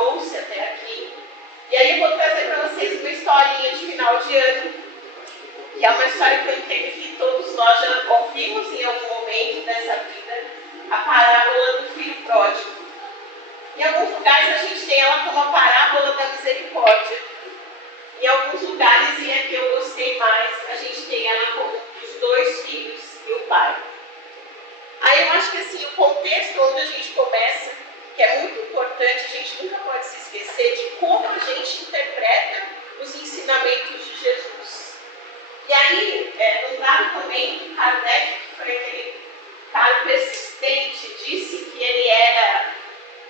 trouxe até aqui. E aí eu vou trazer para vocês uma historinha de final de ano, que é uma história que eu entendo que todos nós já ouvimos em algum momento dessa vida, a parábola do filho pródigo. Em alguns lugares a gente tem ela como a parábola da misericórdia. Em alguns lugares, e é que eu gostei mais, a gente tem ela como os dois filhos e o pai. Aí eu acho que assim, o contexto onde a gente começa, que é muito importante, a gente nunca pode se esquecer de como a gente interpreta os ensinamentos de Jesus. E aí, num dado momento, Kardec, que foi aquele cara persistente, disse que ele era,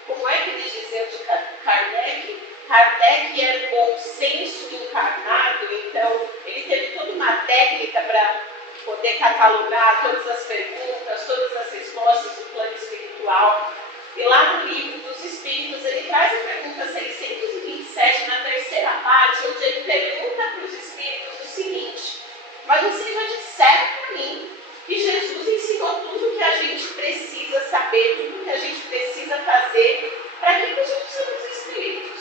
como é que eles diziam de Kardec? Kardec era bom senso encarnado, então ele teve toda uma técnica para poder catalogar todas as perguntas, todas as respostas do plano espiritual. E lá no livro dos Espíritos, ele traz a pergunta 627, na terceira parte, onde ele pergunta para os Espíritos o seguinte: mas vocês já disseram para mim que Jesus ensinou tudo o que a gente precisa saber, tudo o que a gente precisa fazer, para que a gente precisa dos Espíritos?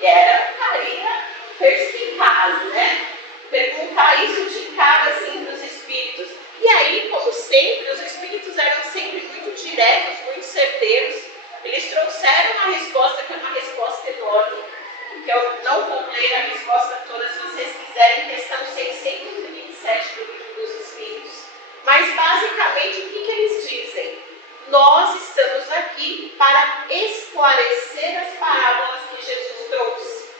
E era um carinha perspicaz, né? Perguntar isso de cara assim para os Espíritos. E aí, como sempre, os Espíritos eram sempre muito diretos, muito certeiros. Eles trouxeram uma resposta que é uma resposta enorme, que eu não vou ler a resposta toda, se vocês quiserem, questão 627 do livro dos Espíritos. Mas, basicamente, o que eles dizem? Nós estamos aqui para esclarecer as parábolas que Jesus trouxe.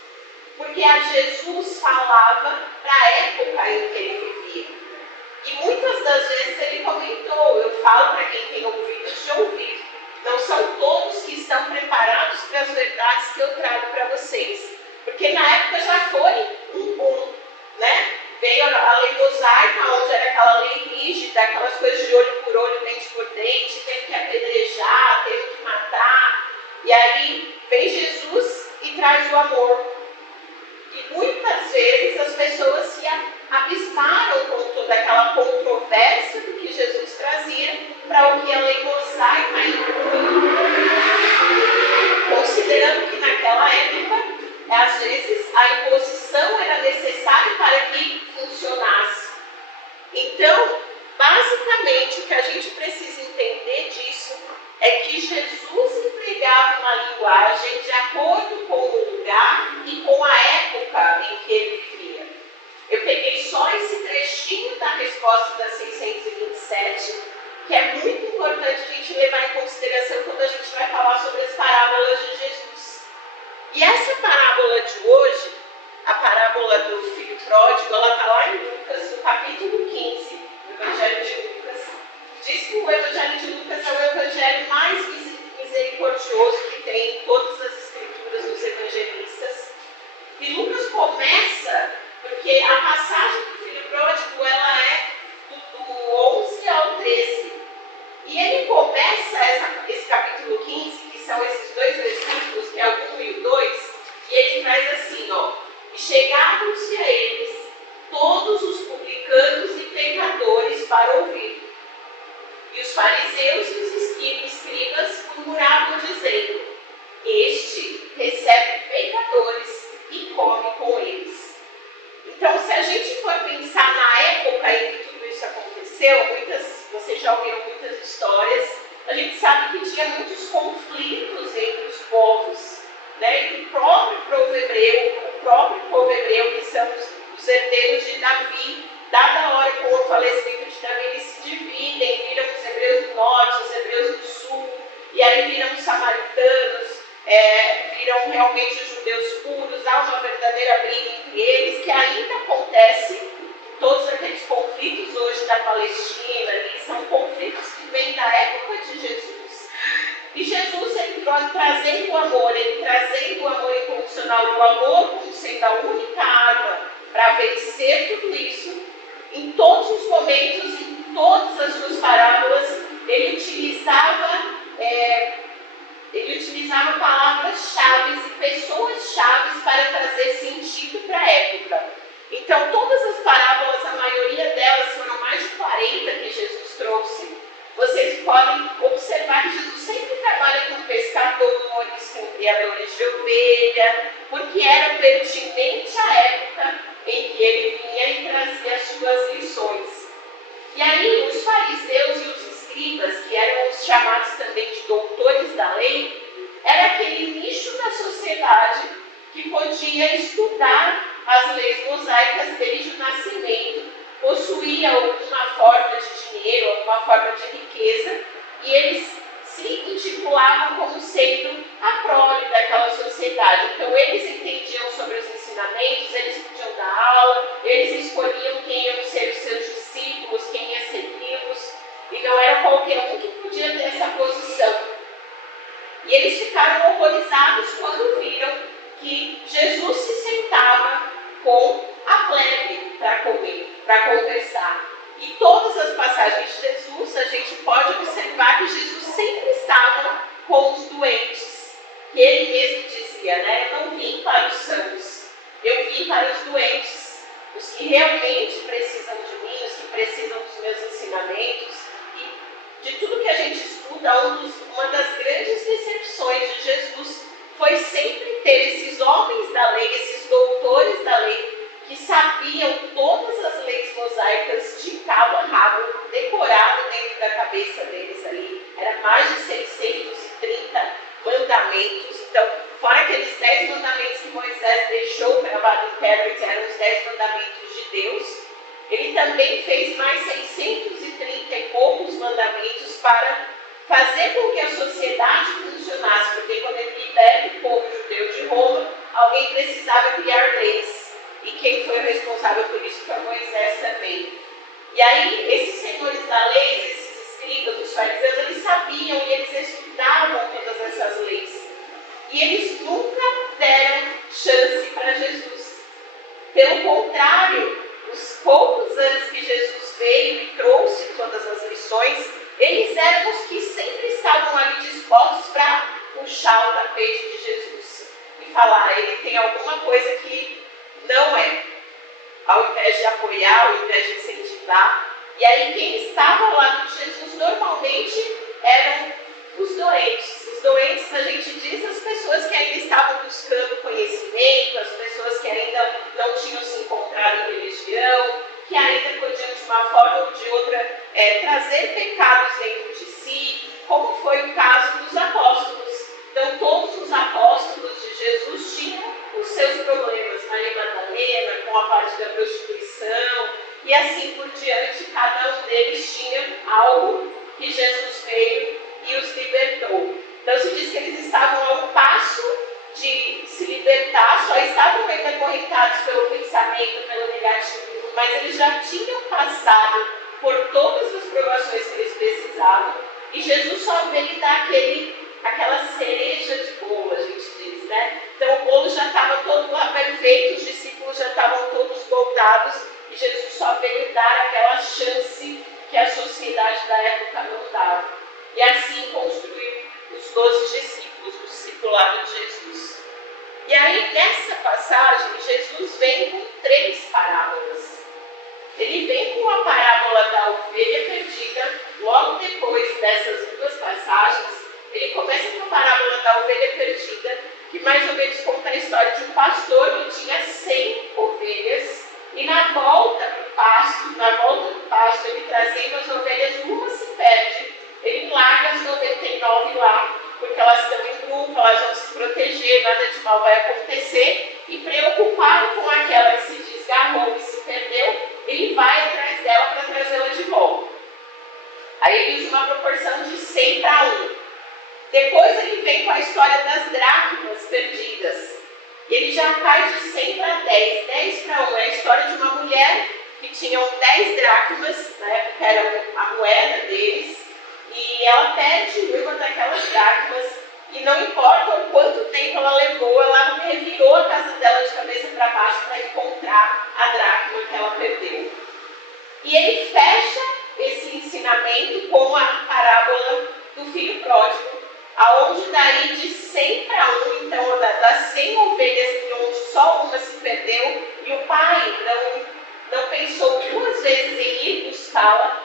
Porque a Jesus falava para a época em que ele vivia. E muitas das vezes ele comentou, eu falo para quem tem ouvidos de ouvir, não são todos que estão preparados para as verdades que eu trago para vocês. Porque na época já foi um boom, né? Veio a lei mosaica, onde era aquela lei rígida, aquelas coisas de olho por olho, dente por dente, tendo que apedrejar, tendo que matar. E aí vem Jesus e traz o amor. E muitas vezes as pessoas se abismaram com toda aquela controvérsia do que Jesus trazia para o que a lei mosaica impunha. Considerando que naquela época, às vezes, a imposição era necessária para que funcionasse. Então, basicamente, o que a gente precisa entender disso é que Jesus empregava uma linguagem de acordo com o lugar e com a época em que ele vivia. Eu peguei só esse trechinho da resposta da 627, que é muito importante a gente levar em consideração quando a gente vai falar sobre as parábolas de Jesus. E essa parábola de hoje, a parábola do filho pródigo, ela está lá em Lucas, no capítulo 15, do Evangelho de Lucas. Diz que o Evangelho de Lucas é o evangelho mais misericordioso que tem em todas as escrituras dos evangelistas. E Lucas começa, porque a passagem do filho pródigo, ela é do 11 ao 13. E ele começa esse capítulo 15, que são esses dois versículos, que é o 1 e o 2, e ele traz assim, ó: e chegavam-se a eles todos os publicanos e pecadores para ouvir. E os fariseus e os escribas murmuravam dizendo: este recebe pecadores e come com eles. Então, se a gente for pensar na época em que tudo isso aconteceu, vocês já ouviram muitas histórias, a gente sabe que tinha muitos conflitos entre os povos, né? E o próprio povo hebreu, que são os herdeiros de Davi, dada a hora com o falecimento de Davi, eles se dividem, viram os hebreus do norte, os hebreus do sul, e aí viram os samaritanos, viram realmente os judeus puros. Há uma verdadeira briga entre eles, que ainda acontece. Todos aqueles conflitos hoje da Palestina, são conflitos que vêm da época de Jesus. E Jesus, ele trazendo o amor, incondicional, o amor como sendo a única arma para vencer tudo isso. Em todos os momentos, em todas as suas parábolas, ele utilizava palavras-chave e pessoas-chave para trazer sentido para a época. Então, todas as parábolas, a maioria delas, foram mais de 40 que Jesus trouxe. Vocês podem observar que Jesus sempre trabalha com pescadores, com criadores pertinente à época em que ele vinha e trazia as suas lições. E aí os fariseus e os escribas, que eram os chamados também de doutores da lei, era aquele nicho da sociedade que podia estudar as leis mosaicas desde o nascimento, possuía alguma forma de dinheiro, alguma forma de riqueza, e eles se intitulavam como sendo a prole daquela sociedade. Então eles entendiam sobre os ensinamentos, eles podiam dar aula, eles escolhiam quem iam ser os seus discípulos, quem ia segui-los, e não era qualquer um que podia ter essa posição. E eles ficaram horrorizados quando viram que Jesus se sentava com a plebe para comer, para conversar. E todas as passagens de Jesus, a gente pode observar que Jesus sempre estava com os doentes. Que ele mesmo dizia, né? Eu não vim para os sãos, eu vim para os doentes, os que realmente precisam de mim, os que precisam dos meus ensinamentos. E de tudo que a gente estuda, uma das grandes decepções de Jesus foi sempre ter esses homens da lei, esses doutores da lei, que sabiam todas as leis mosaicas de cabo a rabo, decorado dentro da cabeça deles ali. Era mais de 630 mandamentos. Então, fora aqueles 10 mandamentos que Moisés deixou gravado em pedra, que eram os 10 mandamentos de Deus, ele também fez mais 630 e poucos mandamentos para fazer com que a sociedade funcionasse, porque quando ele liberta o povo judeu de Roma, alguém precisava criar leis. E quem foi o responsável por isso foi Moisés também. E aí, esses senhores da lei, esses escribas, os fariseus, eles sabiam e eles estudavam todas essas leis. E eles nunca deram chance para Jesus. Pelo contrário, os poucos anos que Jesus veio e trouxe todas as lições, eles eram os que sempre estavam ali dispostos para puxar o tapete de Jesus e falar, ele tem alguma coisa que não é, ao invés de apoiar, ao invés de incentivar. E aí quem estava ao lado de Jesus normalmente eram os doentes. Os doentes, a gente diz, as pessoas que ainda estavam buscando conhecimento, as pessoas que ainda não tinham se encontrado em religião, que ainda podiam de uma forma ou de outra trazer pecados dentro de si, como foi o caso dos apóstolos. Então todos os apóstolos de Jesus tinham os seus problemas, Maria Madalena, com a parte da prostituição, e assim por diante, cada um deles tinha algo que Jesus veio e os libertou. Então se diz que eles estavam a um passo de se libertar, só estavam ainda acorrentados pelo pensamento, pelo negativismo, mas eles já tinham passado por todas as provações que eles precisavam, e Jesus só veio dar aquela cereja de bolo, a gente diz, né? Então o bolo já estava todo lá perfeito, os discípulos já estavam todos voltados, e Jesus só veio dar aquela chance que a sociedade da época não dava. E assim construiu os 12 discípulos, o discipulado de Jesus. E aí, nessa passagem, Jesus vem com 3 parábolas. Ele vem com a parábola da ovelha perdida, logo depois dessas 2 passagens, ele começa com a parábola da ovelha perdida, que mais ou menos conta a história de um pastor que tinha 100 ovelhas, e na volta do pasto, ele trazendo as ovelhas, uma se perde, ele larga as 99 lá, porque elas estão em grupo, elas vão se proteger, nada de mal vai acontecer, e preocupado com aquela que se desgarrou e se perdeu, ele vai atrás dela para trazê-la de volta. Aí ele usa uma proporção de 100 para 1. Depois ele vem com a história das dracmas perdidas. Ele já faz de 100 para 10, 10 para 1. É a história de uma mulher que tinha 10 dracmas, na época era a moeda deles, e ela perde uma daquelas dracmas, e não importa o quanto tempo ela levou, ela revirou a casa dela de cabeça para baixo para encontrar a dracma que ela perdeu. E ele fecha esse ensinamento com a parábola do filho pródigo, aonde daí de 100 para 1, então das 100 ovelhas, onde só uma se perdeu, e o pai não pensou 2 vezes em ir buscá-la,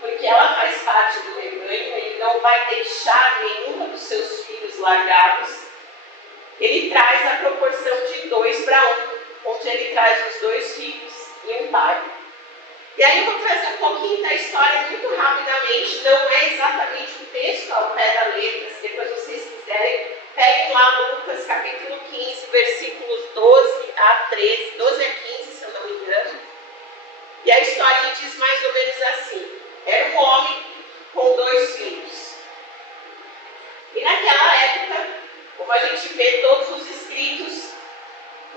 porque ela faz parte do rebanho, ele não vai deixar nenhuma dos seus filhos largados. ele traz a proporção de 2:1, onde ele traz os 2 filhos e um pai. E aí eu vou trazer um pouquinho da história muito rapidamente, não é exatamente um texto ao pé da letra, se depois vocês quiserem, peguem lá Lucas capítulo 15, versículos 12 a 13, 12 a 15, se eu não me engano. E a história diz mais ou menos assim: era um homem com 2 filhos. E naquela época, como a gente vê todos os escritos,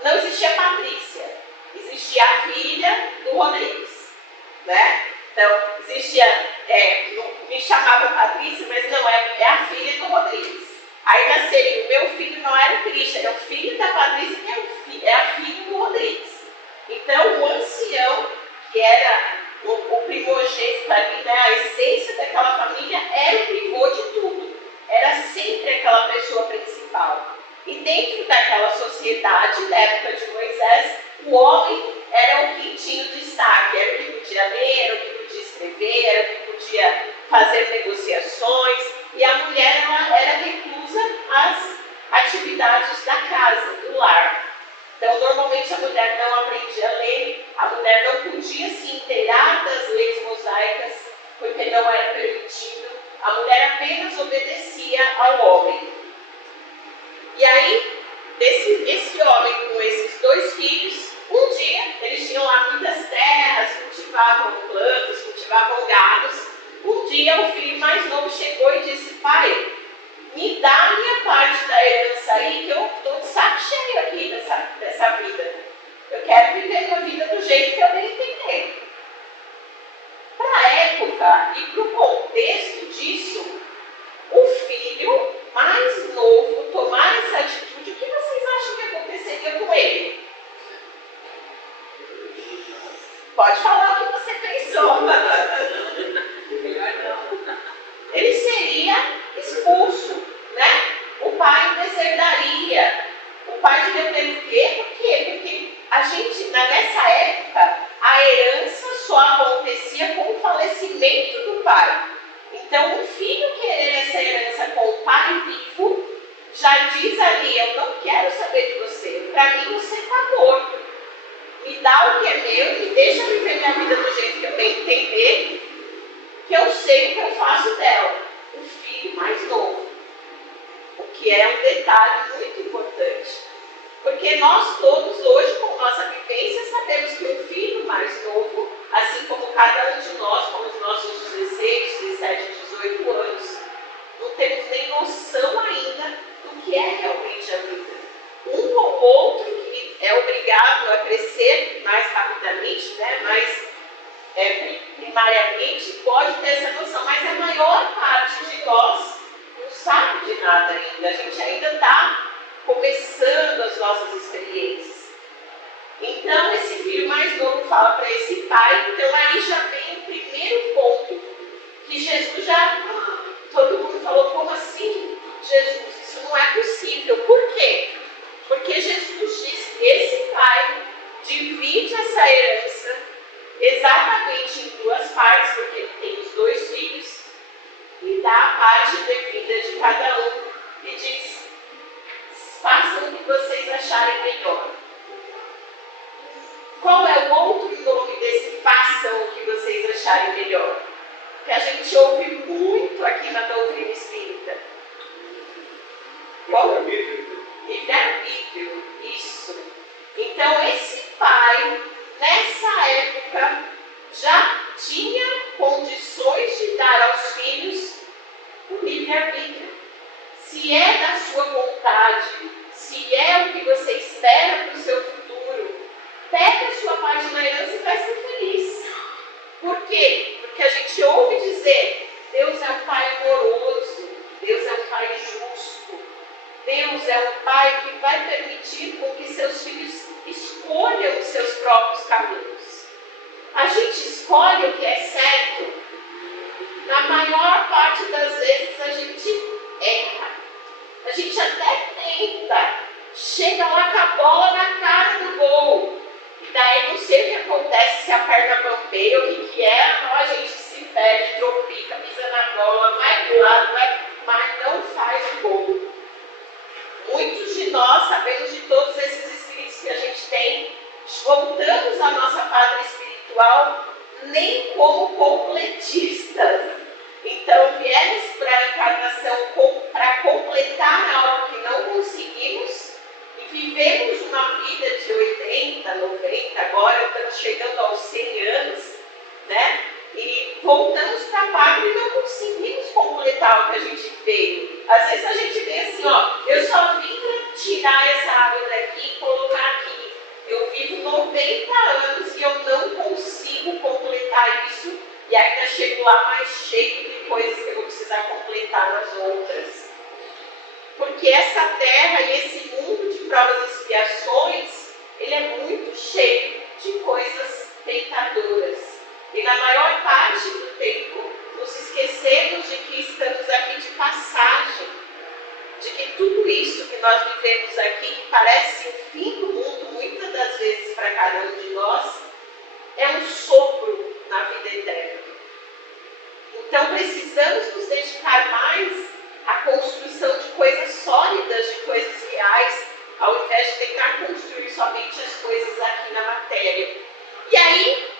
não existia Patrícia, existia a filha do Rodrigues, né? Então, existia, me chamavam Patrícia, mas não, é a filha do Rodrigues. Aí nasceria, o meu filho não era o Christian, é o filho da Patrícia, que é a filha do Rodrigues. Então, o ancião, que era o primogênito ali, né, a essência daquela família, era o pivô de tudo. Era sempre aquela pessoa principal. E dentro daquela sociedade, da época de Moisés, o homem era o que tinha o destaque, era o que podia ler, era o que podia escrever, era o que podia fazer negociações, e a mulher era reclusa às atividades da casa, do lar. Então, normalmente a mulher não aprendia a ler, a mulher não podia se inteirar das leis mosaicas, porque não era permitido, a mulher apenas obedecia ao homem. E aí, esse homem com esses 2 filhos, um dia, eles tinham lá muitas terras, cultivavam plantas, cultivavam gados. Um dia o filho mais novo chegou e disse: pai, me dá a minha parte da herança aí, que eu estou de saco cheio aqui dessa vida. Eu quero viver minha vida do jeito que eu bem entender. Para a época e para o contexto disso, o filho mais novo tomar essa atitude, o que vocês acham que aconteceria com ele? Pode falar o que você pensou. Melhor não. Ele seria expulso, né? O pai o deserdaria. O pai diria para ele o quê? Por quê? Porque a gente, nessa época, a herança só acontecia com o falecimento do pai. Então, o filho querer essa herança com o pai vivo, já diz ali: eu não quero saber de você. Para mim, você está morto. Me dá o que é meu, me deixa viver minha vida do jeito que eu bem entender, que eu sei o que eu faço dela. O filho mais novo. O que é um detalhe muito importante. Porque nós todos, hoje, com nossa vivência, sabemos que o filho mais novo, assim como cada um de nós, com os nossos 16, 17, 18 anos, não temos nem noção ainda do que é realmente a vida. Um ou outro que é obrigado a crescer mais rapidamente, né, mais primariamente, pode ter essa noção, mas a maior parte de nós não sabe de nada ainda. A gente ainda está começando as nossas experiências. Então, esse filho mais novo fala para esse pai. Então, aí já vem o primeiro ponto, que Jesus todo mundo falou: como assim, Jesus? Isso não é possível. Por quê? Porque Jesus diz que esse pai divide essa herança exatamente em 2 partes, porque ele tem os 2 filhos, e dá a parte devida de cada um, e diz: façam o que vocês acharem melhor. Qual é o outro nome desse façam o que vocês acharem melhor? Que a gente ouve muito aqui na doutrina espírita. Livre-arbítrio. Isso. Então, esse pai, nessa época, já tinha condições de dar aos filhos o livre-arbítrio. Se é da sua vontade, se é o que você espera para o seu futuro, pega a sua parte na herança e vai ser feliz. Por quê? Porque a gente ouve dizer: Deus é um pai amoroso, Deus é um pai justo, Deus é um pai que vai permitir com que seus filhos escolham os seus próprios caminhos. A gente escolhe o que é certo. Na maior parte das vezes a gente erra. A gente até tenta, chega lá com a bola na cara do gol. E daí não sei o que acontece, se a perna bambeia, o que é, a gente se perde, tropica, pisa na bola, vai pro lado, mas não faz o gol. Muitos de nós sabemos de todos esses espíritos que a gente tem, voltamos à nossa pátria espiritual nem como completistas. Então, viemos para a encarnação para completar algo que não conseguimos e vivemos uma vida de 80, 90, agora estamos chegando aos 100 anos, né? E voltamos para a pátria e não conseguimos completar o que a gente veio. Às vezes a gente vê assim, ó, eu só vim para tirar essa água daqui e colocar aqui. Eu vivo 90 anos e eu não consigo completar isso. E ainda chego lá mais cheio de coisas que eu vou precisar completar nas outras. Porque essa terra e esse mundo de provas e expiações, ele é muito cheio de coisas tentadoras. E na maior parte do tempo, nos esquecemos de que estamos aqui de passagem. De que tudo isso que nós vivemos aqui, que parece o fim do mundo, muitas das vezes para cada um de nós, é um sopro na vida eterna. Então precisamos nos dedicar mais à construção de coisas sólidas, de coisas reais, ao invés de tentar construir somente as coisas aqui na matéria. E aí,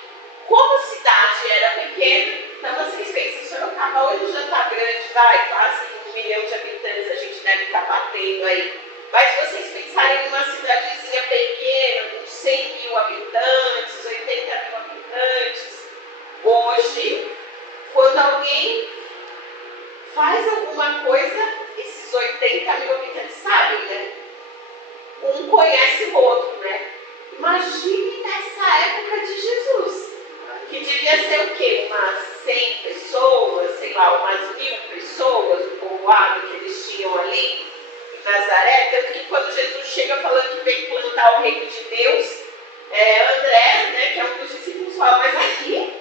como a cidade era pequena, então vocês pensam, Sorocaba hoje já está grande, vai, quase 1 milhão de habitantes, a gente deve estar batendo aí. Mas se vocês pensarem numa cidadezinha pequena, com 100 mil habitantes, 80 mil habitantes, hoje, quando alguém faz alguma coisa, esses 80 mil habitantes sabem, né? Um conhece o outro, né? Imagine nessa época de Jesus, que devia ser o quê? Umas 100 pessoas, sei lá, umas 1000 pessoas, o povoado que eles tinham ali em Nazaré. Tanto que quando Jesus chega falando que vem plantar o reino de Deus, André, né, que é um dos discípulos, fala, mas aqui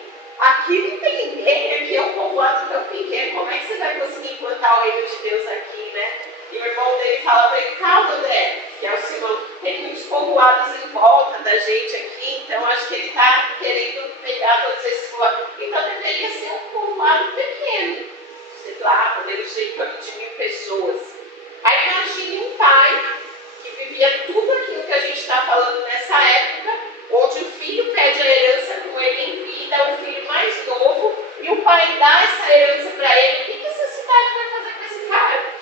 não tem ninguém, aqui é um povoado tão pequeno, como é que você vai conseguir implantar o reino de Deus aqui, né? E o irmão dele fala para ele, calma, André, que é o Simão, tem muitos povoados em volta da gente aqui, então acho que ele está querendo pegar todos esses povoados. Então deveria ser um povoado pequeno, sei lá, podemos dizer em torno de 1000 pessoas. Aí imagine um pai que vivia tudo aquilo que a gente está falando nessa época, onde o filho pede a herança com ele em vida, o filho mais novo, e o pai dá essa herança para ele. O que essa cidade vai fazer com esse cara?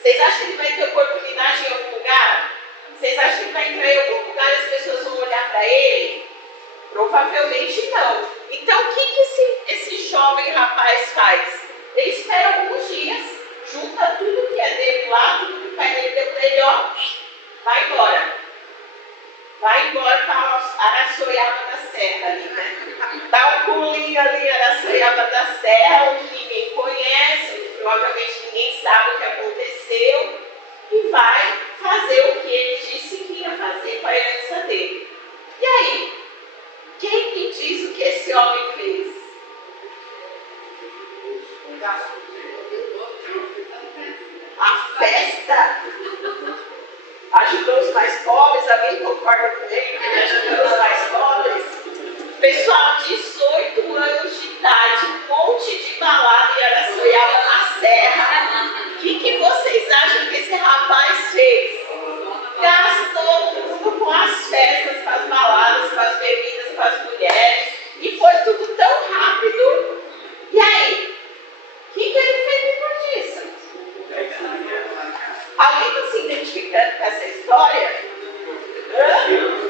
Vocês acham que ele vai ter oportunidade em algum lugar? Vocês acham que ele vai entrar em algum lugar e as pessoas vão olhar para ele? Provavelmente não. Então o que esse jovem rapaz faz? Ele espera alguns dias, junta tudo que é dele lá, tudo que o pai dele deu para ele, ó, vai embora. Vai embora para Araçoiaba da Serra ali, né? Dá um pulinho ali, Araçoiaba da Serra, onde ninguém conhece, onde provavelmente ninguém sabe o que aconteceu, e vai fazer o que ele disse que ia fazer com a herança dele. E aí, quem me diz o que esse homem fez? A festa ajudou os mais pobres, alguém concorda com ele que ele ajudou os mais pobres? Pessoal, 18 anos de idade, um monte de balada em Araçoiaba na Serra. O que vocês acham que esse rapaz fez? Gastou tudo com as festas, com as baladas, com as bebidas, com as mulheres, e foi tudo tão rápido. E aí? O que ele fez depois disso? Alguém está se identificando com essa história?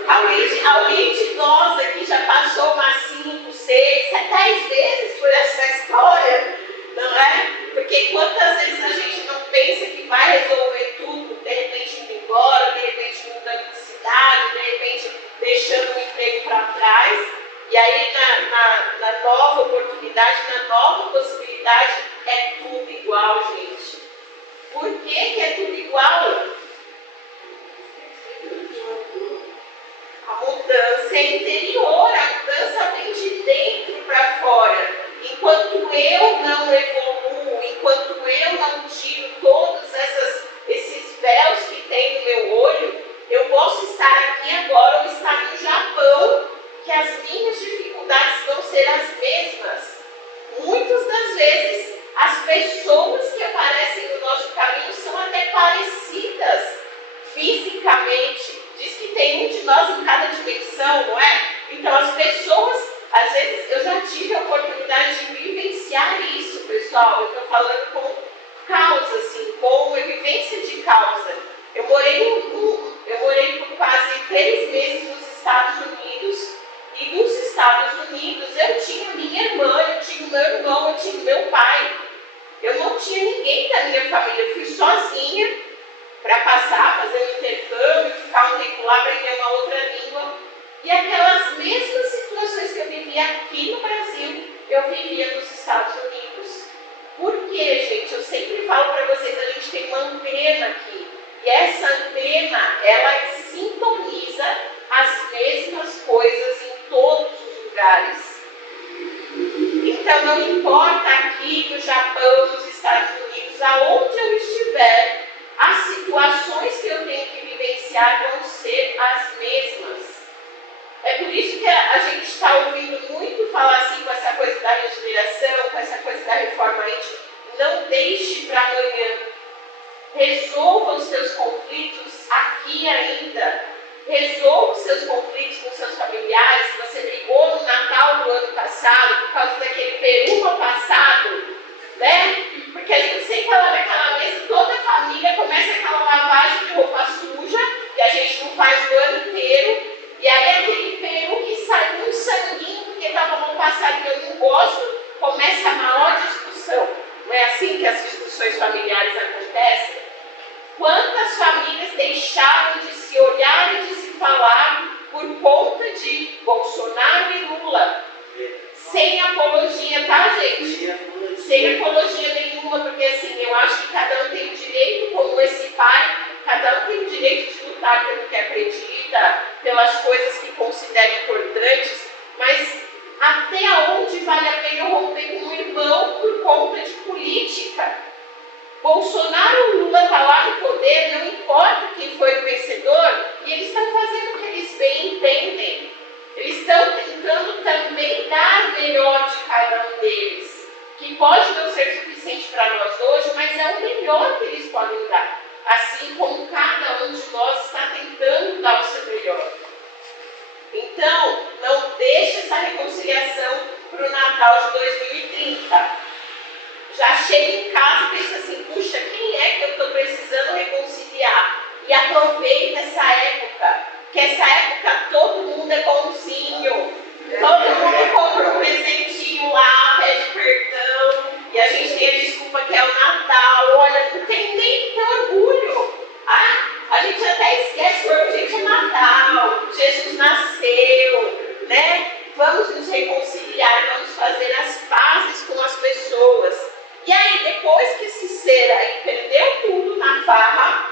Alguém de nós aqui já passou umas 5, 6, 10 vezes por essa história, não é? Porque quantas vezes a gente não pensa que vai resolver tudo, de repente indo embora, de repente mudando de cidade, de repente deixando o emprego para trás, e aí na nova oportunidade, na nova possibilidade, é tudo igual, gente. Por que é tudo igual? A mudança é interior, a mudança vem de dentro para fora. Enquanto eu não evoluo, enquanto eu não tiro todos esses véus que tem no meu olho, eu posso estar aqui agora ou estar no Japão, que as minhas dificuldades vão ser as mesmas. Muitas das vezes, as pessoas que aparecem no nosso caminho são até parecidas fisicamente. Diz que tem um de nós em cada dimensão, não é? Então as pessoas, às vezes, eu já tive a oportunidade de vivenciar isso, pessoal. Eu estou falando com causa, assim, com vivência de causa. Eu morei por quase 3 meses nos Estados Unidos. E nos Estados Unidos eu tinha minha irmã, eu tinha o meu irmão, eu tinha o meu pai. Eu não tinha ninguém da minha família. Eu fui sozinha para passar, fazer um intercâmbio, ficar um tempo lá, aprender uma outra língua. E aquelas mesmas situações que eu vivia aqui no Brasil, eu vivia nos Estados Unidos. Por quê, gente? Eu sempre falo para vocês, a gente tem uma antena aqui. E essa antena, ela sintoniza as mesmas coisas em todos os lugares. Então, não importa aqui no Japão, nos Estados Unidos, aonde eu estiver, as situações que eu tenho que vivenciar vão ser as mesmas. É por isso que a gente está ouvindo muito falar assim com essa coisa da regeneração, com essa coisa da reforma íntima. Não deixe para amanhã. Resolva os seus conflitos aqui ainda. Resolva os seus conflitos com seus familiares. Você brigou no Natal do ano passado por causa daquele peru no passado, né? Porque a gente senta lá naquela mesa, toda a família começa aquela lavagem de roupa suja, que a gente não faz o ano inteiro. E aí aquele peru que sai um sanguinho, porque estava no passado que eu não gosto, começa a maior discussão. Não é assim que as discussões familiares acontecem? Quantas famílias deixaram de se olhar e de se falar por conta de Bolsonaro e Lula? Sem apologia, tá, gente? Sem apologia nenhuma, porque assim, eu acho que cada um tem o direito, como esse pai, cada um tem o direito de lutar pelo que acredita, pelas coisas que considera importantes, mas até onde vale a pena eu romper com um irmão por conta de política? Bolsonaro ou Lula está lá no poder, não importa quem foi o vencedor, e eles estão fazendo o que eles bem entendem. Eles estão tentando também dar o melhor de cada um deles, que pode não ser suficiente para nós hoje, mas é o melhor que eles podem dar. Assim como cada um de nós está tentando dar o seu melhor. Então, não deixe essa reconciliação para o Natal de 2030. Já chega em casa e pensa assim, puxa, quem é que eu estou precisando reconciliar? E aproveita essa época, que essa época todo mundo é bonzinho, todo mundo compra um presentinho lá, pede perdão, e a gente tem a desculpa que é o Natal. Olha, não tem nem que ter orgulho. A gente até esquece que hoje, gente, é Natal, Jesus nasceu, né? Vamos nos reconciliar, vamos fazer as pazes com as pessoas. E aí, depois que esse ser aí perdeu tudo na farra,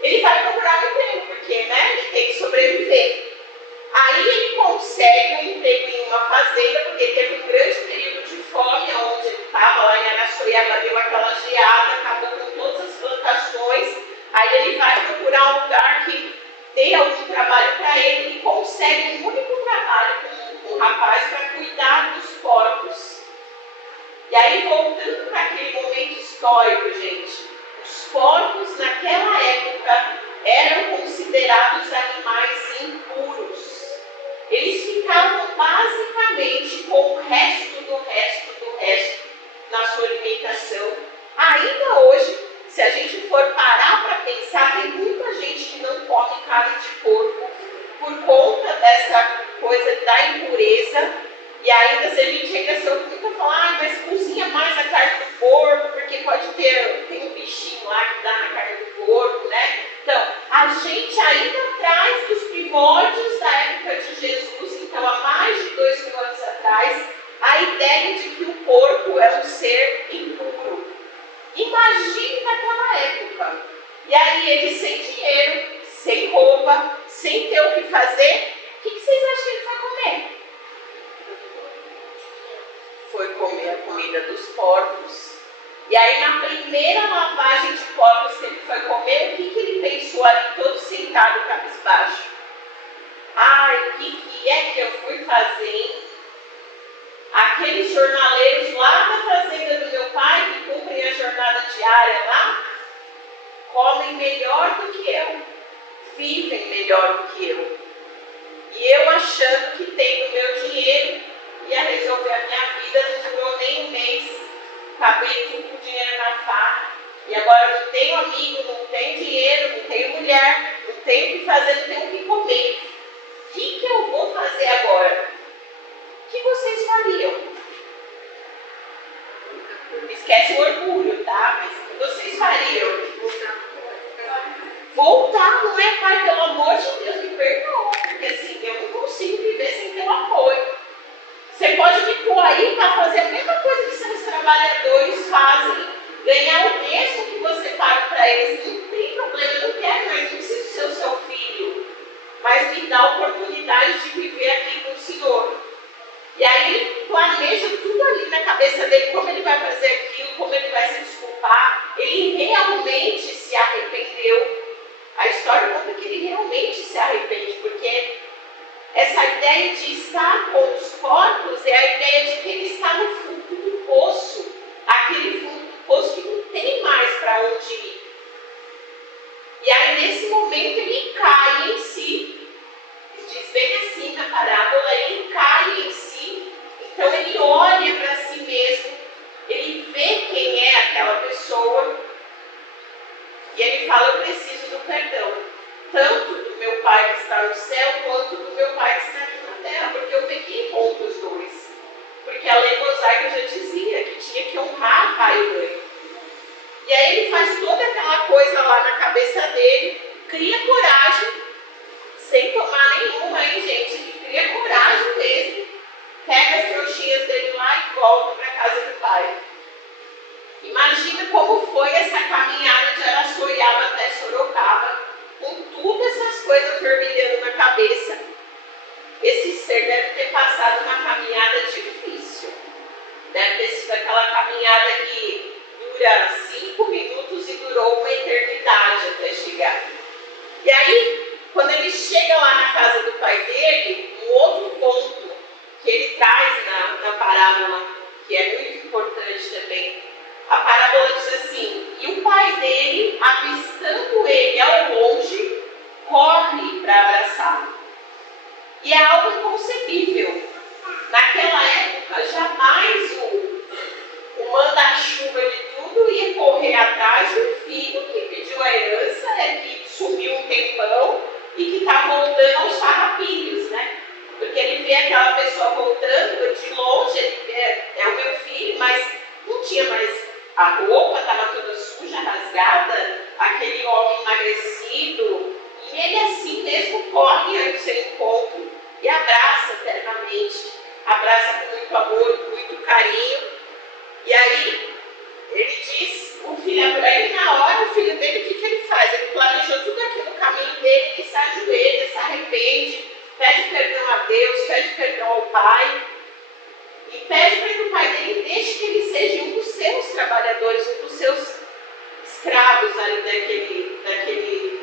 ele vai procurar um emprego, porque, né, ele tem que sobreviver. Aí ele consegue um emprego em uma fazenda, porque teve um grande período de fome, onde ele estava lá em Araçoiaba, deu aquela geada, acabou com todas as plantações. Aí ele vai procurar um lugar que dê algum trabalho para ele e consegue um único trabalho com um rapaz para cuidar dos porcos. E aí, voltando para aquele momento histórico, gente, os porcos naquela época eram considerados animais impuros. Eles ficavam basicamente com o resto na sua alimentação. Ainda hoje, se a gente for parar para pensar, tem muita gente que não come carne de porco por conta dessa coisa da impureza. E ainda, se a gente ainda se ocupa a falar, mas cozinha mais a carne do porco, porque pode ter, tem um bichinho lá que dá na carne do porco, né? Então, a gente ainda traz dos primórdios da época de Jesus, então há mais de 2000 anos atrás, a ideia de que o porco é um ser impuro. Imagine naquela época. E aí ele sem dinheiro, sem roupa, sem ter o que fazer, o que vocês acham que ele vai comer? Foi comer a comida dos porcos. E aí na primeira lavagem de porcos que ele foi comer, o que ele pensou ali, todo sentado, cabisbaixo? Ai, o que é que eu fui fazer, hein? Aqueles jornaleiros lá da fazenda do meu pai, que cumprem a jornada diária lá, comem melhor do que eu. vivem melhor do que eu. E eu achando que tendo meu dinheiro ia resolver a minha vida, não durou nem um mês, acabei tudo com dinheiro na faca. E agora não tenho amigo, não tenho dinheiro, não tenho mulher, não tenho o que fazer, não tenho o que comer. O que eu vou fazer agora? O que vocês fariam? Esquece o orgulho, tá? Mas o que vocês fariam? Voltar, não é, pai? Pelo amor de Deus, me perdoa. Porque assim, eu não consigo viver sem teu apoio. Você pode me pôr aí para fazer a mesma coisa que seus trabalhadores fazem. Ganhar o mesmo que você paga para eles. Não tem problema, eu não quero mais, não preciso ser o seu filho. Mas me dá a oportunidade de viver aqui com o Senhor. E aí ele planeja tudo ali na cabeça dele, como ele vai fazer aquilo, como ele vai se desculpar. Ele realmente se arrependeu. A história conta que ele realmente se arrepende, porque essa ideia de estar com os corpos é a ideia de que ele está no fundo do poço. Aquele fundo do poço que não tem mais para onde ir. E aí nesse momento ele cai em si. Diz bem assim na parábola, ele cai em si, então ele olha para si mesmo, ele vê quem é aquela pessoa e ele fala, eu preciso do perdão, tanto do meu pai que está no céu, quanto do meu pai que está aqui na terra, porque eu peguei contra os dois, porque a lei mosaica já dizia que tinha que honrar pai e mãe. E aí ele faz toda aquela coisa lá na cabeça dele, cria coragem, sem tomar nenhuma, hein, gente? Ele cria coragem mesmo. Pega as trouxinhas dele lá e volta para a casa do pai. Imagina como foi essa caminhada de Araçoiaba até Sorocaba, com todas essas coisas fervilhando na cabeça. Esse ser deve ter passado uma caminhada difícil. Deve ter sido aquela caminhada que dura 5 minutos e durou uma eternidade até chegar. E aí, quando ele chega lá na casa do pai dele, um outro ponto que ele traz na parábola, que é muito importante também, a parábola diz assim, e o pai dele, avistando ele ao longe, corre para abraçá-lo. E é algo inconcebível. Naquela época, jamais o manda-chuva de tudo ia correr atrás do filho que pediu a herança, que sumiu um tempão, e que está voltando aos farrapilhos, né? Porque ele vê aquela pessoa voltando de longe, ele vê, é o meu filho, mas não tinha mais a roupa, estava toda suja, rasgada, aquele homem emagrecido, e ele assim mesmo corre ao seu encontro e abraça eternamente, abraça com muito amor, com muito carinho, e aí ele diz, o filho, aí na hora o filho dele, o que ele faz? Ele planejou tudo aquilo no caminho dele, ele se ajoelha, se arrepende, pede perdão a Deus, pede perdão ao pai, e pede para que o pai dele deixe que ele seja um dos seus trabalhadores, um dos seus escravos ali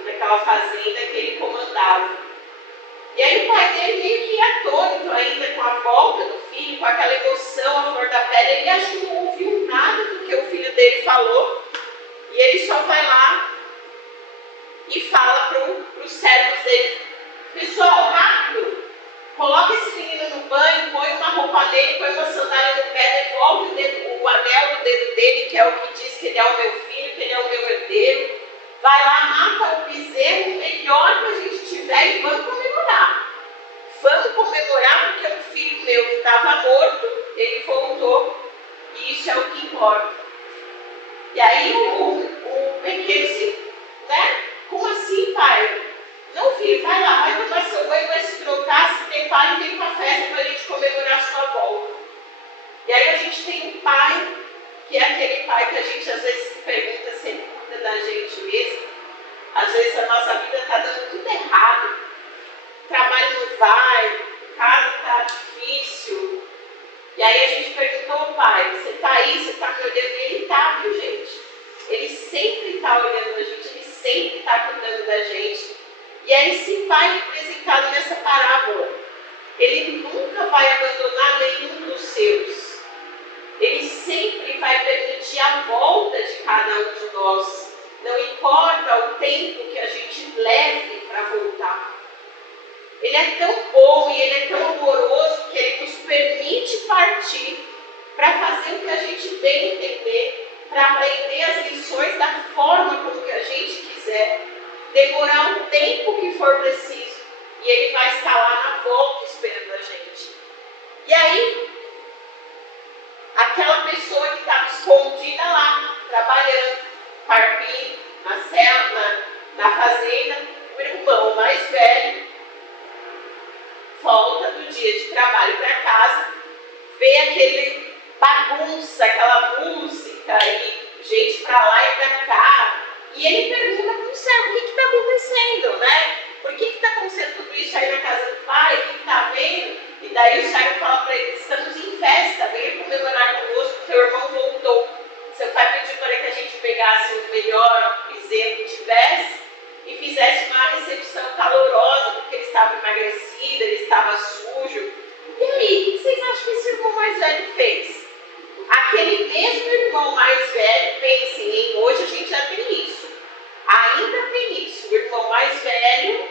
daquela fazenda que ele comandava. E aí o pai dele meio que atônito ainda com a volta do filho, com aquela emoção à flor da pele, ele acho que não ouviu nada do que o filho dele falou, e ele só vai lá e fala para os servos dele, pessoal, rápido, coloca esse menino no banho, põe uma roupa nele, põe uma sandália no pé, devolve o anel do dedo dele, que é o que diz que ele é o meu filho, que ele é o meu herdeiro, vai lá, mata o bezerro melhor que a gente tiver e vamos comemorar. Vamos comemorar porque um filho meu que estava morto, ele voltou, e isso é o que importa. E aí o pequeno se, né? Como assim, pai? Não, filho, vai lá, vai tomar seu banho, vai se trocar, se prepara e vem para a festa para a gente comemorar a sua volta. E aí a gente tem um pai, que é aquele pai que a gente às vezes se pergunta se ele cuida da gente mesmo. Às vezes a nossa vida está dando tudo errado. Trabalho não vai, casa está difícil. E aí a gente perguntou ao pai, você está aí, você está me olhando? E ele está, viu, gente? Ele sempre está olhando a gente, ele sempre está cuidando da gente. E é esse pai representado nessa parábola. Ele nunca vai abandonar nenhum dos seus. Ele sempre vai permitir a volta de cada um de nós. Não importa o tempo que a gente leve para voltar. Ele é tão bom e Ele é tão amoroso que Ele nos permite partir para fazer o que a gente bem entender, para aprender as lições da forma como que a gente quiser, demorar o tempo que for preciso, e Ele vai estar lá na volta esperando a gente. E aí, aquela pessoa que estava escondida lá, trabalhando, carpindo, na fazenda, o irmão mais velho, volta do dia de trabalho para casa, vê aquele bagunça, aquela música e gente para lá e para cá, e ele pergunta para o céu, o que está acontecendo, né? Por que está acontecendo tudo isso aí na casa do pai? O que está vendo? E daí o céu fala para ele, estamos em festa, venha comemorar conosco, teu irmão voltou. Seu pai pediu para que a gente pegasse o melhor bezerro que tivesse e fizesse uma recepção calorosa, porque ele estava emagrecido, ele estava sujo. E aí, o que vocês acham que esse irmão mais velho fez? Aquele mesmo irmão mais velho, pensem, hein? Hoje a gente já tem isso. Ainda tem isso. O irmão mais velho,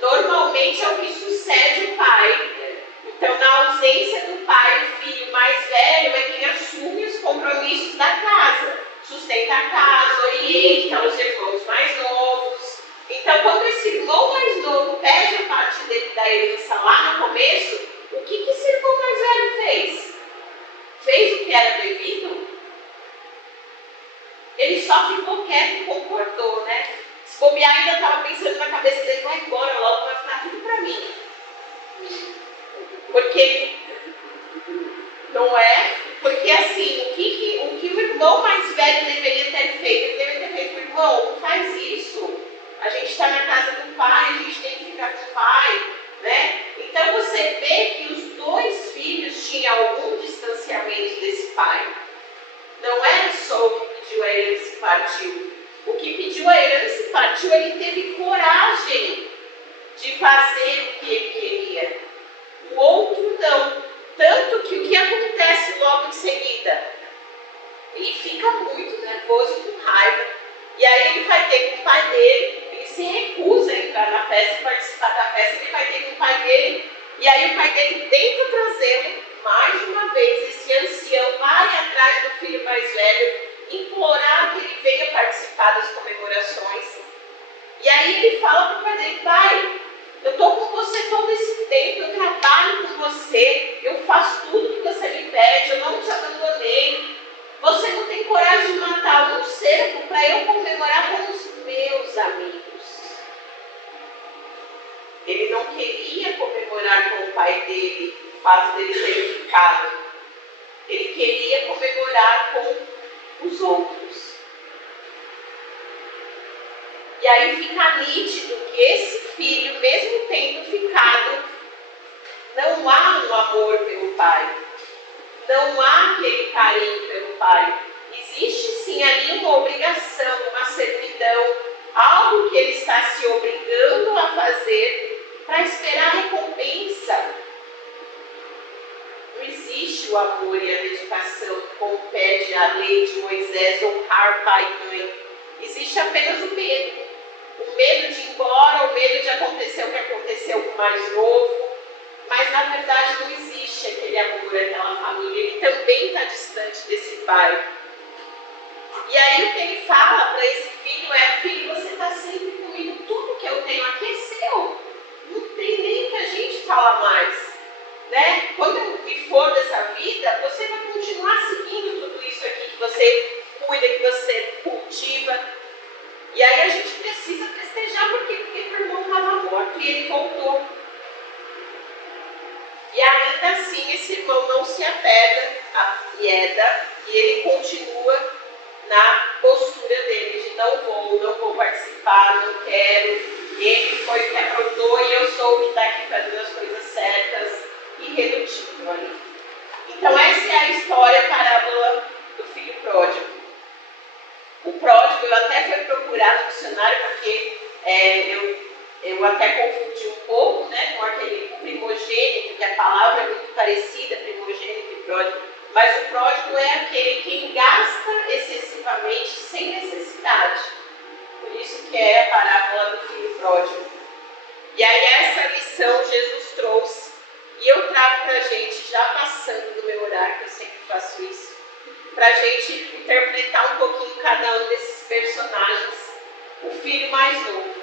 normalmente é o que sucede o pai. Então, na ausência do pai, o filho mais velho é quem assume os compromissos da casa. Sustenta a casa, orienta os irmãos mais novos. Então, quando esse irmão mais novo pede a parte dele da herança lá no começo, o que esse irmão mais velho fez? Fez o que era devido? Ele só ficou quieto e concordou, né? Se bobear, ainda estava pensando na cabeça dele, vai embora logo, vai ficar tudo para mim. Porque, não é? Porque assim, o que o irmão mais velho deveria ter feito? Ele deveria ter feito, irmão, não faz isso. A gente está na casa do pai, a gente tem que ficar com o pai, né? Então você vê que os dois filhos tinham algum distanciamento desse pai. Não era só o que pediu a herança e partiu. O que pediu a herança e partiu, ele teve coragem de fazer o que ele queria. O outro não. Tanto que o que acontece logo em seguida? Ele fica muito nervoso e com raiva. E aí ele vai ter com o pai dele, ele se recusa a entrar na festa e participar da festa, ele vai ter com o pai dele, e aí o pai dele tenta trazê-lo mais uma vez. Esse ancião vai atrás do filho mais velho, implorar que ele venha participar das comemorações. E aí ele fala para o pai dele, pai, eu estou com você todo esse tempo, eu trabalho com você, eu faço tudo que você me pede, eu não te abandonei. Você não tem coragem de matar um cervo para eu comemorar com os meus amigos. Ele não queria comemorar com o pai dele, o fato dele ter ficado. Ele queria comemorar com os outros. E aí fica nítido que esse filho, mesmo tendo ficado, não há um amor pelo pai. Não há aquele carinho pelo pai. Existe sim ali uma obrigação, uma servidão, algo que ele está se obrigando a fazer para esperar recompensa. Não existe o amor e a dedicação como pede a lei de Moisés, honrar pai e mãe. Existe apenas o medo. O medo de ir embora, o medo de acontecer o que aconteceu com o mais novo. Mas na verdade não existe aquele amor, aquela família. Ele também está distante desse pai. E aí o que ele fala para esse filho é, filho, você está sempre comigo, tudo que eu tenho aqui é seu. Não tem nem que a gente fala mais. Né? Quando eu me for dessa vida, você vai continuar seguindo tudo isso aqui que você cuida, que você cultiva. E aí a gente precisa festejar porque o irmão estava morto e ele voltou. E ainda assim esse irmão não se apega e ele continua na postura dele de não vou participar, não quero. Ele foi o que aprontou e eu sou o que está aqui fazendo as coisas certas, irredutível ali. Então essa é a história, a parábola do filho pródigo. O pródigo, eu até fui procurar no dicionário porque eu até confundi um pouco, né, com aquele primogênito, que a palavra é muito parecida, primogênito e pródigo, mas o pródigo é aquele que gasta excessivamente sem necessidade. isso que é a parábola do filho pródigo. E aí essa lição Jesus trouxe, e eu trago para a gente, já passando do meu horário, que eu sempre faço isso, para a gente interpretar um pouquinho cada um desses personagens, o filho mais novo.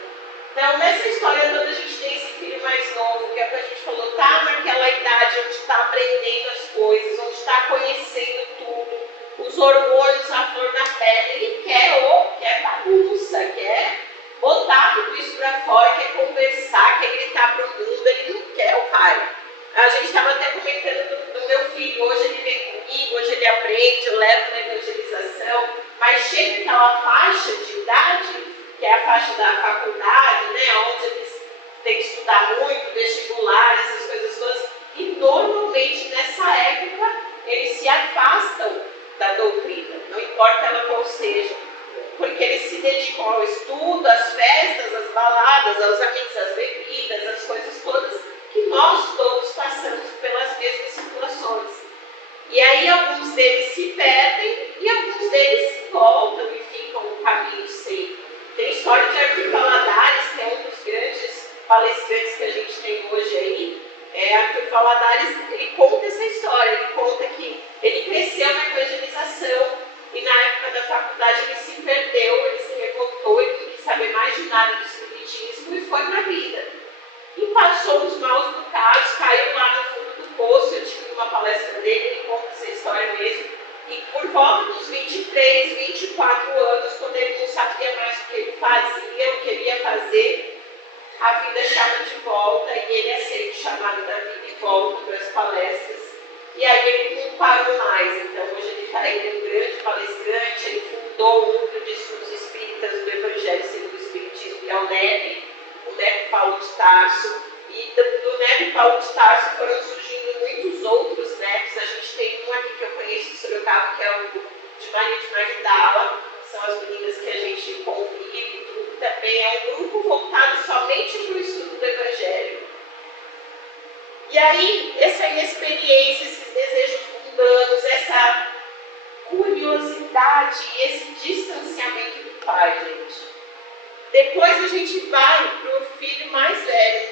Então, nessa história toda, a gente tem esse filho mais novo, que é o que a gente falou, está naquela idade onde está aprendendo as coisas, onde está conhecendo tudo, os hormônios à flor da pele. Ele quer bagunça, quer botar tudo isso para fora, quer conversar, quer gritar para o mundo, ele não quer o pai. A gente estava até comentando do meu filho, hoje ele vem comigo, hoje ele aprende, eu levo na evangelização, mas chega aquela faixa de idade, que é a faixa da faculdade, né, onde eles têm que estudar muito, vestibular, essas coisas todas, e normalmente nessa época eles se afastam da doutrina, não importa ela qual seja, porque eles se dedicam ao estudo, às festas, às baladas, aos amigos, às bebidas, às coisas todas, que nós todos passamos pelas mesmas situações. E aí alguns deles se perdem e alguns deles voltam e ficam no caminho sempre. Tem a história de Arthur Valadares, que é um dos grandes palestrantes que a gente tem hoje aí. Arthur Valadares, ele conta essa história, ele conta que ele cresceu na evangelização e na época da faculdade ele se perdeu, ele se revoltou, ele não quis saber mais de nada do espiritismo e foi para a vida. E passou os maus bocados, caiu lá no fundo do poço. Eu tive uma palestra dele, ele conta essa história mesmo. E por volta dos 23, 24 anos, quando ele não sabia mais o que ele fazia, o que ele ia fazer, a vida chama de volta e ele aceita o chamado da vida e volta para as palestras. E aí ele não parou mais. Então hoje ele é um grande palestrante, ele fundou o núcleo de estudos espíritas do Evangelho segundo o Espiritismo, que é o NEP. O NEP Paulo de Tarso, e do NEP Paulo de Tarso foram surgindo muitos outros NEPs. A gente tem um aqui que eu conheço de Sorocaba, que é o de Maria de Magdala, são as meninas que a gente convive, tudo também é um grupo voltado somente para o estudo do Evangelho. E aí, essa inexperiência, esses desejos mundanos, essa curiosidade, esse distanciamento do pai, gente. Depois a gente vai para o filho mais velho.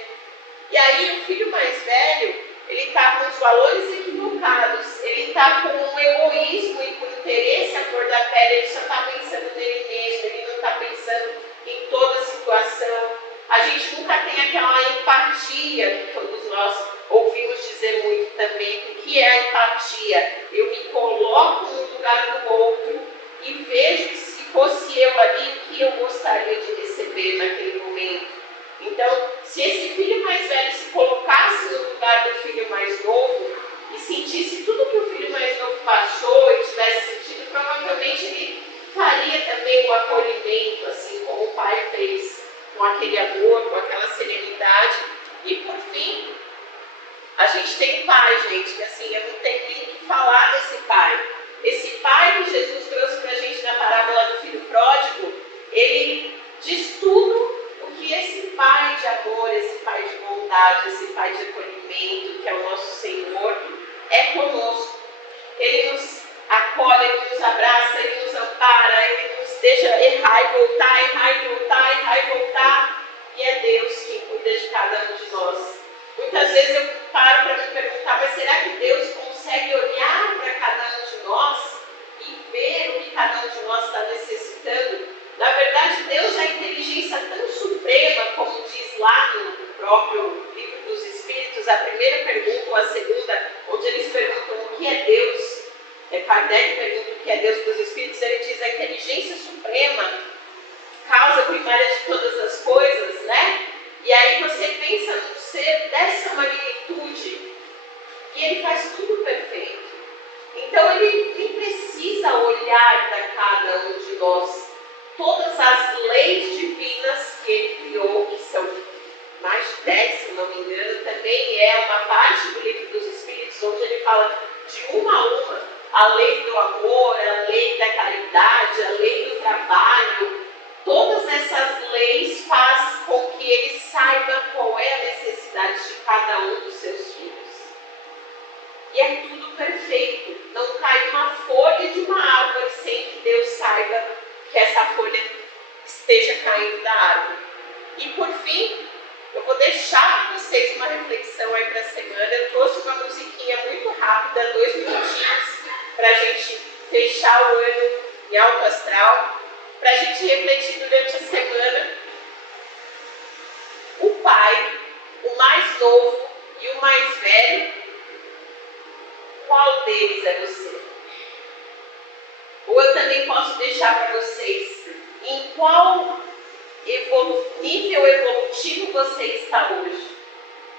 E aí o filho mais velho, ele está com os valores equivocados, ele está com um egoísmo e com interesse à flor da pele, ele só está pensando nele mesmo, ele não está pensando em toda a situação. A gente nunca tem aquela empatia que todos nós ouvimos dizer muito também. O que é a empatia? Eu me coloco no lugar do outro e vejo se fosse eu ali, o que eu gostaria de receber naquele momento. Então, se esse filho mais velho se colocasse no lugar do filho mais novo e sentisse tudo que o filho mais novo passou e tivesse sentido, provavelmente ele faria também um acolhimento, assim como o pai fez, com aquele amor, com aquela serenidade. E por fim, a gente tem um pai, gente, que assim, eu não tenho nem que falar desse pai. Esse pai que Jesus trouxe para a gente na parábola do filho pródigo, ele diz tudo o que esse pai de amor, esse pai de bondade, esse pai de acolhimento, que é o nosso Senhor, é conosco. Ele nos acolhe, ele nos abraça, ele nos ampara, ele nos deixa errar e voltar, errar e voltar, errar e voltar. E é Deus quem cuida de cada um de nós. Muitas vezes eu paro para me perguntar, mas será que Deus consegue olhar para cada um de nós e ver o que cada um de nós está necessitando? Na verdade, Deus é a inteligência tão suprema, como diz lá no próprio Livro dos Espíritos, a primeira pergunta ou a segunda, onde eles perguntam o que é Deus. Kardec pergunta o que é Deus dos Espíritos, ele diz a inteligência suprema, causa primária de todas as coisas, né? E aí você pensa num ser dessa magnitude e ele faz tudo perfeito. Então ele nem precisa olhar para cada um de nós. Todas as leis divinas que ele criou, que são mais de 10, se não me engano, também é uma parte do Livro dos Espíritos, onde ele fala de uma a uma. A lei do amor, a lei da caridade, a lei do trabalho. Todas essas leis fazem com que ele saiba qual é a necessidade de cada um dos seus filhos. E é tudo perfeito. Não cai uma folha de uma árvore sem que Deus saiba que essa folha esteja caindo. caindo da árvore. E por fim, eu vou deixar para vocês uma reflexão aí para a semana. Eu trouxe uma musiquinha muito rápida, 2 minutinhos, para a gente fechar o ano em alto astral, para a gente refletir durante a semana. O pai, o mais novo e o mais velho, qual deles é você? Ou eu também posso deixar para vocês em qual nível evolutivo você está hoje.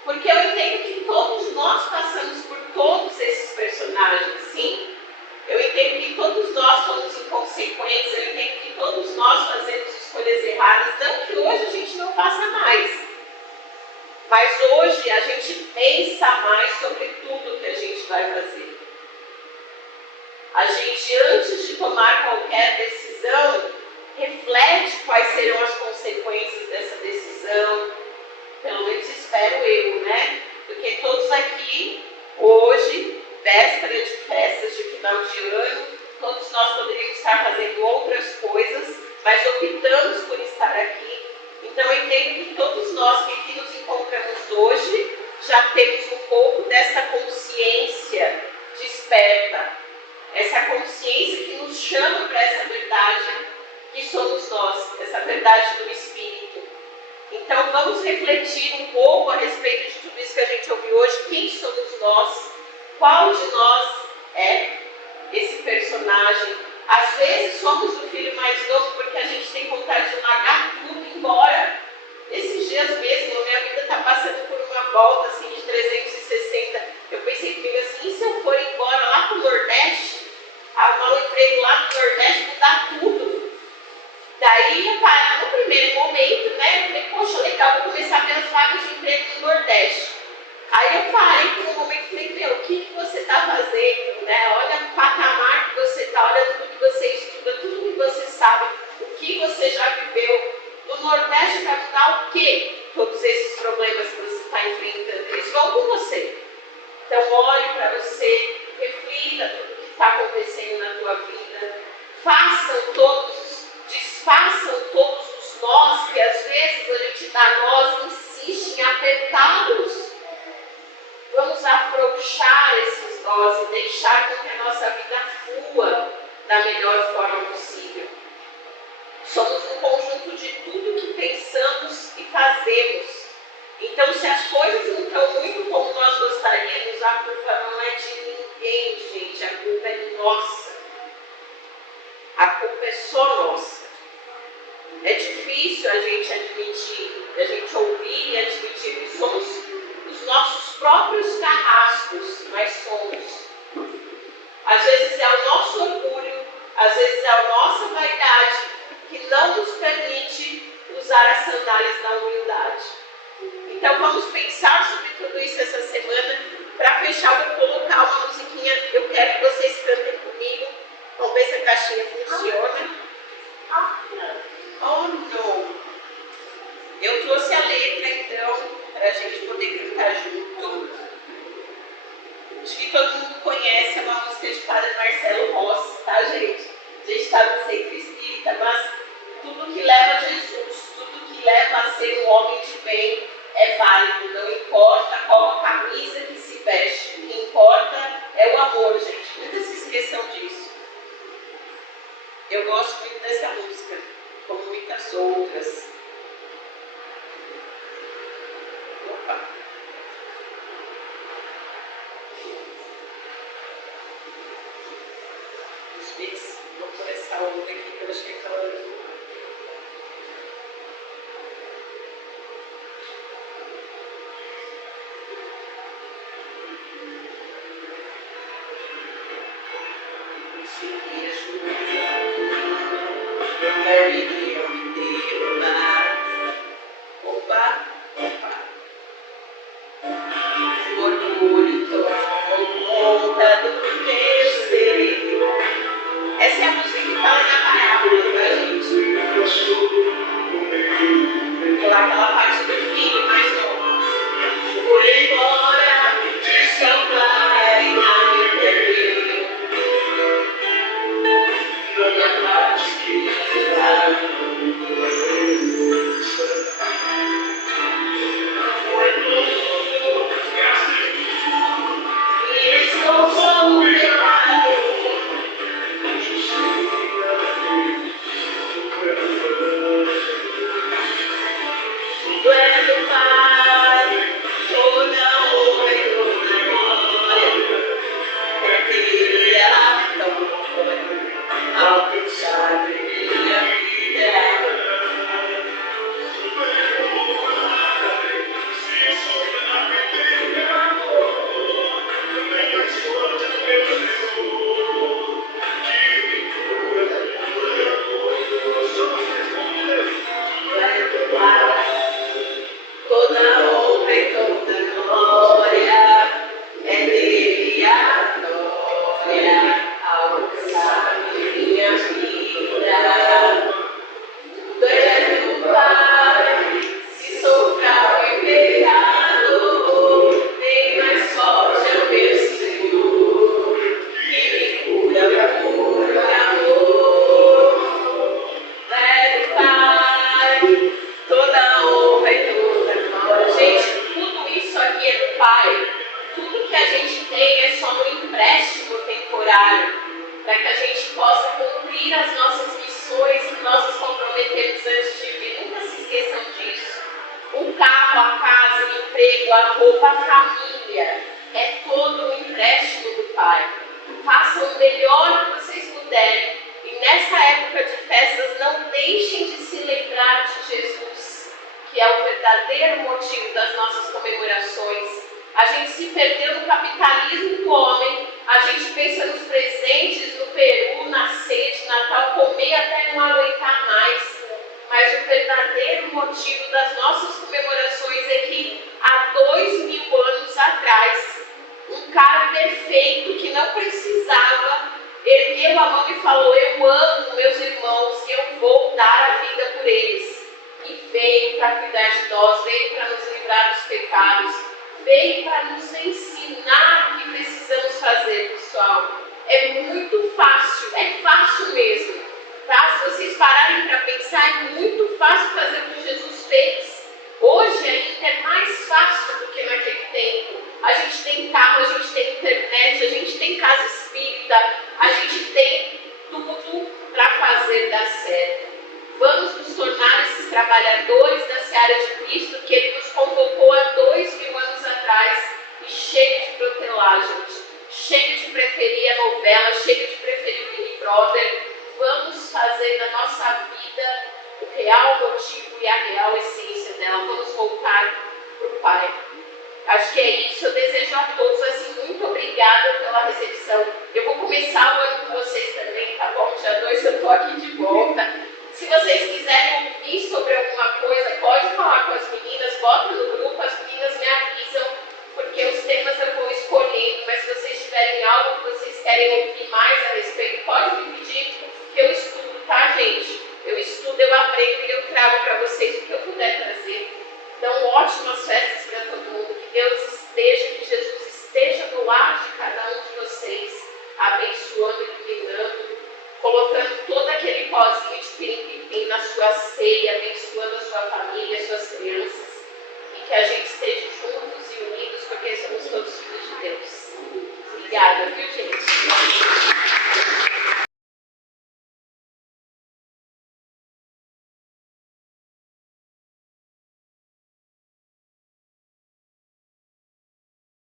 Porque eu entendo que todos nós passamos por todos esses personagens, sim. Eu entendo que todos nós somos inconsequentes, eu entendo que todos nós fazemos escolhas erradas, não que hoje a gente não faça mais. Mas hoje a gente pensa mais sobre tudo que a gente vai fazer. A gente, antes de tomar qualquer decisão, reflete quais serão as consequências dessa decisão. Pelo menos espero eu, né? Porque todos aqui, hoje, véspera de festas de final de ano, todos nós poderíamos estar fazendo outras coisas, mas optamos por estar aqui. Então eu entendo que todos nós que aqui nos encontramos hoje, já temos um pouco dessa consciência desperta. Essa consciência que nos chama para essa verdade que somos nós, essa verdade do Espírito. Então vamos refletir um pouco a respeito de tudo isso que a gente ouviu hoje. Quem somos nós? Qual de nós é esse personagem? Às vezes somos o filho mais novo porque a gente tem vontade de largar tudo e ir embora. Esses dias mesmo, a minha vida está passando por uma volta assim, de 360. Eu pensei comigo assim, e se eu for embora lá para o Nordeste, arrumar um emprego lá no Nordeste, mudar tudo? Daí eu parei no primeiro momento, né? Eu falei, poxa, legal, vou começar a ver as vagas de emprego no Nordeste. Aí eu parei por um momento e falei, meu, o que você está fazendo? Né? Olha o patamar que você está, olha tudo que você estuda, tudo que você sabe, o que você já viveu. No Nordeste vai mudar o quê? Todos esses problemas que você está enfrentando, eles vão com você. Então olhe para você, reflita tudo o que está acontecendo na tua vida. Desfaçam todos os nós, que às vezes a gente dá nós, insiste em apertá-los. Vamos afrouxar esses nós e deixar com que a nossa vida flua da melhor forma possível. Somos um conjunto de tudo que pensamos e fazemos. Então, se as coisas não estão muito como nós gostaríamos, a culpa não é de ninguém, gente. A culpa é nossa. A culpa é só nossa. É difícil a gente admitir, a gente ouvir e admitir que somos os nossos próprios carrascos, mas somos. Às vezes é o nosso orgulho, às vezes é a nossa vaidade que não nos permite usar as sandálias da humildade. Então vamos pensar sobre tudo isso essa semana. Para fechar, eu vou colocar uma musiquinha, eu quero que vocês cantem comigo. Vamos ver se a caixinha funciona. Oh, não! Eu trouxe a letra, então, para a gente poder cantar junto. Acho que todo mundo conhece, é uma música de Padre Marcelo Rossi, tá, gente? A gente está no centro espírita, mas tudo que leva a Jesus, tudo que leva a ser um homem de bem é válido. Não importa qual a camisa que se veste, o que importa é o amor, gente. Nunca se esqueçam disso. Eu gosto muito dessa música, como muitas outras. Opa! Vou pôr essa outra aqui, que eu acho que é aquela ali. Essa é a música que fala na parábola, tá, gente? Vou pular aquela parte do filho mais novo. Foi embora, descampar e não me perdeu. trabalho, para que a gente possa cumprir as nossas missões que nós nos comprometemos antes de vir. Nunca se esqueçam disso. O carro, a casa, o emprego, a roupa, a família, é todo um empréstimo do Pai. Façam o melhor que vocês puderem. E nessa época de festas, não deixem de se lembrar de Jesus, que é o verdadeiro motivo das nossas comemorações. A gente se perdeu no capitalismo do homem, a gente pensa nos presentes, no peru, na ceia de Natal, comer até não aguentar mais. Mas o verdadeiro motivo das nossas comemorações é que há 2000 anos atrás, um cara perfeito que não precisava ergueu a mão e falou: eu amo meus irmãos e eu vou dar a vida por eles. E veio para cuidar de nós, veio para nos livrar dos pecados, veio para nos ensinar o que precisamos fazer, pessoal. É muito fácil, é fácil mesmo, tá? Se vocês pararem para pensar, é muito fácil fazer o que Jesus fez. Hoje ainda é mais fácil do que naquele tempo. A gente tem carro, a gente tem internet, a gente tem casa espírita, a gente tem tudo para fazer dar certo. Vamos nos tornar esses trabalhadores da seara de Cristo que Ele nos convocou há 2000 anos atrás, e chega de protelar, gente. Chega de preferir a novela, chega de preferir o Big Brother. Vamos fazer da nossa vida o real motivo e a real essência dela. Vamos voltar para o Pai. Acho que é isso. Eu desejo a todos, assim, muito obrigada pela recepção. Eu vou começar o ano com vocês também, tá bom? Dia 2 eu estou aqui de volta. Se vocês quiserem ouvir sobre alguma coisa, pode falar com as meninas, bota no grupo, as meninas me avisam, porque os temas eu vou escolhendo, mas se vocês tiverem algo que vocês querem ouvir mais a respeito, pode me pedir, porque eu estudo, tá, gente? Eu estudo, eu aprendo e eu trago para vocês o que eu puder trazer. Então, ótimas festas para todo mundo. Que Deus esteja, que Jesus esteja do lado de cada um de vocês, abençoando e iluminando, colocando todo aquele pozinho de pirim-pirim na sua ceia,